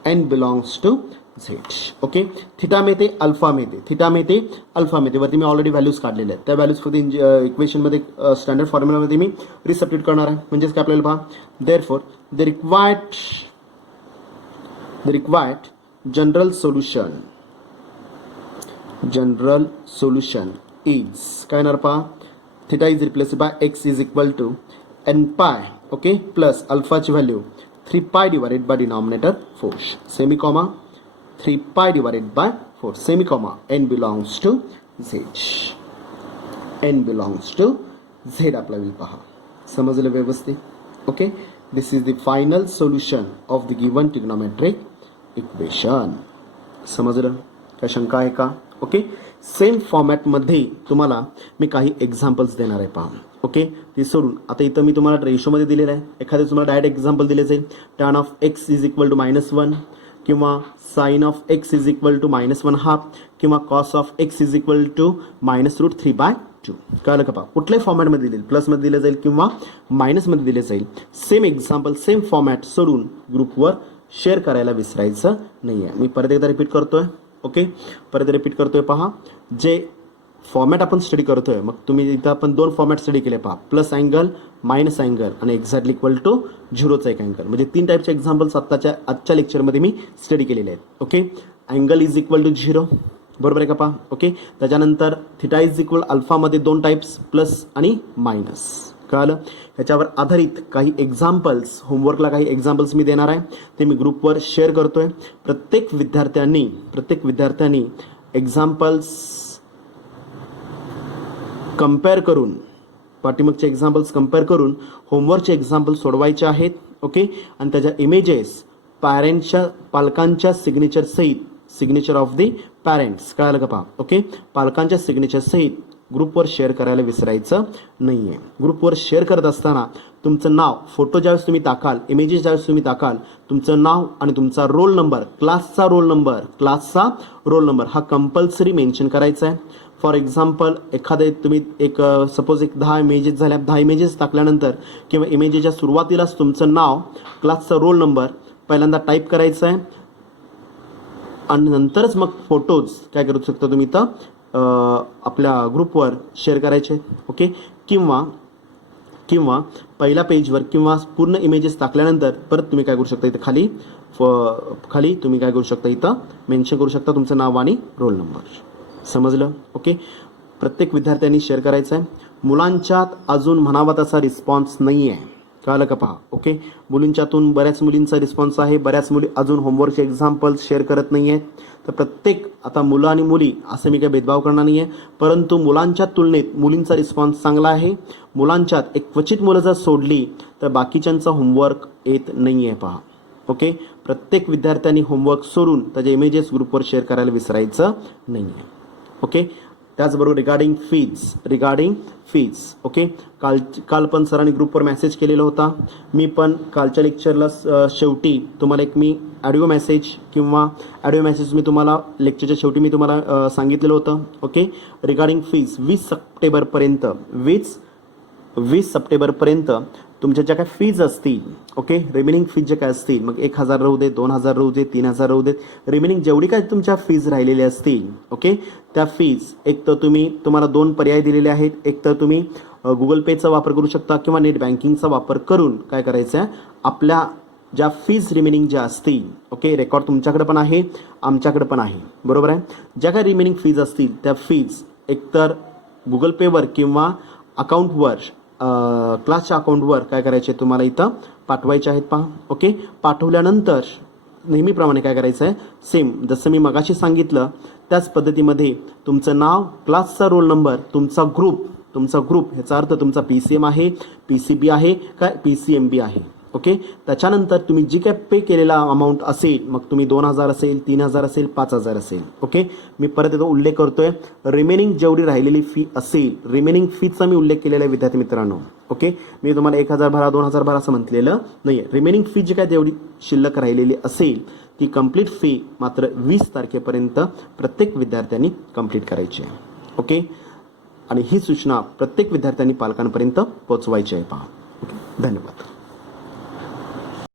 n belongs to Z. Okay, theta मिळते, अल्फा मिळते. वरती मी ऑलरेडी व्हॅल्यूज काढलेल्या आहेत. त्या व्हॅल्यूज फक्त इक्वेशनमध्ये स्टँडर्ड फॉर्म्युलामध्ये मी रिसबस्टिट्यूट करणार आहे. म्हणजेच काय आपल्याला पहा. Therefore the required general solution is काय येणार पहा? Theta is replaced by x is equal to N pi. Okay, plus अल्फाची value 3π divided by denominator 4 semicolon 3π divided by 4 semicolon n belongs to Z आपला विल पहा. समजलं व्यवस्थित? Okay, this is the final solution of the given trigonometric equation. समजलं? काय शंका आहे का? ओके, सेम फॉर्मॅटमध्ये तुम्हाला मी काही एक्झाम्पल्स देणार आहे पहा. ओके, ती सोडून आता इथं मी तुम्हाला रेशोमध्ये दिलेलं आहे. एखादं तुम्हाला डायरेक्ट एक्झाम्पल दिले जाईल. Tan of x is equal to -1 किंवा sine of x is equal to -1/2 किंवा cos of x is equal to -√3/2. कळलं का पहा, कुठल्याही फॉर्मॅटमध्ये दिलेलं, प्लसमध्ये दिलं जाईल किंवा मायनसमध्ये दिले जाईल. सेम एक्झाम्पल सेम फॉर्मॅट सोडून ग्रुपवर शेअर करायला विसरायचं नाही आहे. मी परत एकदा रिपीट करतोय. ओके, परत रिपीट करतोय. पहा, जे फॉर्मॅट आपण स्टडी करतोय, मग तुम्ही इथं आपण 2 फॉर्मॅट स्टडी केले. पहा, प्लस अँगल, मायनस अँगल आणि एक्झॅक्टली इक्वल टू 0चा एक अँगल, म्हणजे 3 टाईपचे एक्झाम्पल्स आजच्या लेक्चरमध्ये मी स्टडी केलेले आहेत. Okay, angle is equal to 0, बरोबर आहे का पहा. ओके, त्याच्यानंतर थिटा इज इक्वल अल्फामध्ये 2 टाईप्स, प्लस आणि मायनस. कळलं, ह्याच्यावर आधारित काही एक्झाम्पल्स, होमवर्कला काही एक्झाम्पल्स मी देणार आहे, ते मी ग्रुपवर शेअर करतोय. प्रत्येक विद्यार्थ्यांनी एक्झाम्पल्स कम्पेअर करून, पाठीमागचे एक्झाम्पल्स कम्पेअर करून होमवर्कचे एक्झाम्पल सोडवायचे आहेत. ओके, आणि त्याच्या इमेजेस पालकांच्या सिग्नेचर सहित, सिग्नेचर ऑफ दी पॅरेंट्स, कळालं का पहा. ओके, पालकांच्या सिग्नेचर सहित ग्रुपवर शेअर करायला विसरायचं नाही आहे. ग्रुपवर शेअर करत असताना तुमचं नाव, फोटो ज्यावेळेस तुम्ही टाकाल, इमेजेस ज्यावेळेस तुम्ही टाकाल, तुमचं नाव आणि तुमचा रोल नंबर, क्लासचा रोल नंबर हा कंपल्सरी मेन्शन करायचा आहे. फॉर एक्झाम्पल, एखादे तुम्ही सपोज 10 इमेजेस झाल्या, 10 इमेजेस टाकल्यानंतर किंवा इमेजेसच्या सुरुवातीलाच तुमचं नाव, क्लासचा रोल नंबर पहिल्यांदा टाईप करायचं आहे आणि नंतरच मग फोटोज काय करू शकता तुम्ही तर आपल्या ग्रुपवर शेअर करायचे. ओके, किंवा पहिल्या पेजवर किंवा पूर्ण इमेजेस टाकल्यानंतर परत तुम्ही काय करू शकता, इथं खाली तुम्ही काय करू शकता, इथं मेन्शन करू शकता तुमचं नाव आणि रोल नंबर. समजलं. ओके, प्रत्येक विद्यार्थ्यांनी शेअर करायचं आहे. मुलांच्यात अजून म्हणावा तसा रिस्पॉन्स नाही आहे, कळलं का पहा. ओके, मुलींच्यातून बऱ्याच मुलींचा रिस्पॉन्स आहे, बऱ्याच मुली अजून होमवर्कचे एक्झाम्पल्स शेअर करत नाही आहेत. तर प्रत्येक, आता मुलं आणि मुली असं मी काही भेदभाव करणार नाही आहे, परंतु मुलांच्या तुलनेत मुलींचा रिस्पॉन्स चांगला आहे. मुलांच्यात एक क्वचित मुलं जर सोडली तर बाकीच्यांचा होमवर्क येत नाही आहे पहा. ओके, प्रत्येक विद्यार्थ्यांनी होमवर्क सोडून त्याचे इमेजेस ग्रुपवर शेअर करायला विसरायचं नाही आहे. ओके, त्याचबरोबर रिगार्डिंग फीज. ओके, काल पण सरांनी ग्रुपवर मेसेज केलेला होता. मी पण कालच्या लेक्चरला शेवटी तुम्हाला मी ऑडिओ मेसेज मी तुम्हाला लेक्चरच्या शेवटी मी तुम्हाला सांगितलेलं होतं. ओके, रिगार्डिंग फीज 20 सप्टेंबरपर्यंत तुमच्या ज्या काय फीज असतील, ओके, रिमेनिंग फीज जे काय असतील, मग 1000 राहू दे, 2000 राहू दे, 3000 राहू देत, रिमेनिंग जेवढी काय तुमच्या फीज राहिलेल्या असतील, ओके, त्या फीज एक तर तुम्हाला 2 पर्याय दिलेले आहेत. एक तर तुम्ही गुगल पेचा वापर करू शकता किंवा नेट बँकिंगचा वापर करून काय करायचं आहे, आपल्या ज्या फीज रिमेनिंग ज्या असतील, ओके, रेकॉर्ड तुमच्याकडे पण आहे, आमच्याकडे पण आहे, बरोबर आहे. ज्या काय रिमेनिंग फीज असतील त्या फीज एकतर गुगल पेवर किंवा अकाउंटवर, क्लासच्या अकाउंटवर काय करायचे, तुम्हाला इथं पाठवायचे आहेत पहा. ओके, पाठवल्यानंतर नेहमीप्रमाणे काय करायचं आहे, सेम जसं मी मगाशी सांगितलं त्याच पद्धतीमध्ये तुमचं नाव, क्लासचा रोल नंबर, तुमचा ग्रुप ह्याचा अर्थ तुमचा PCM आहे, PCB आहे, काय PCMB आहे. ओके, त्याच्यानंतर तुम्ही जी काय पे केलेला अमाऊंट असेल, मग तुम्ही 2000 असेल, 3000 असेल, 5000 असेल. ओके, मी परत येतो उल्लेख करतोय, रिमेनिंग जेवढी राहिलेली फी असेल, रिमेनिंग फीचा मी उल्लेख केलेला आहे विद्यार्थी मित्रांनो. ओके, मी तुम्हाला 1000 भरा, 2000 भरा असं म्हटलेलं नाही आहे. रिमेनिंग फी जी काय तेवढी शिल्लक राहिलेली असेल ती कंप्लीट फी मात्र 20 तारखेपर्यंत प्रत्येक विद्यार्थ्यांनी कंप्लीट करायची आहे. ओके, आणि ही सूचना प्रत्येक विद्यार्थ्यांनी पालकांपर्यंत पोहोचवायची आहे पहा. ओके, धन्यवाद.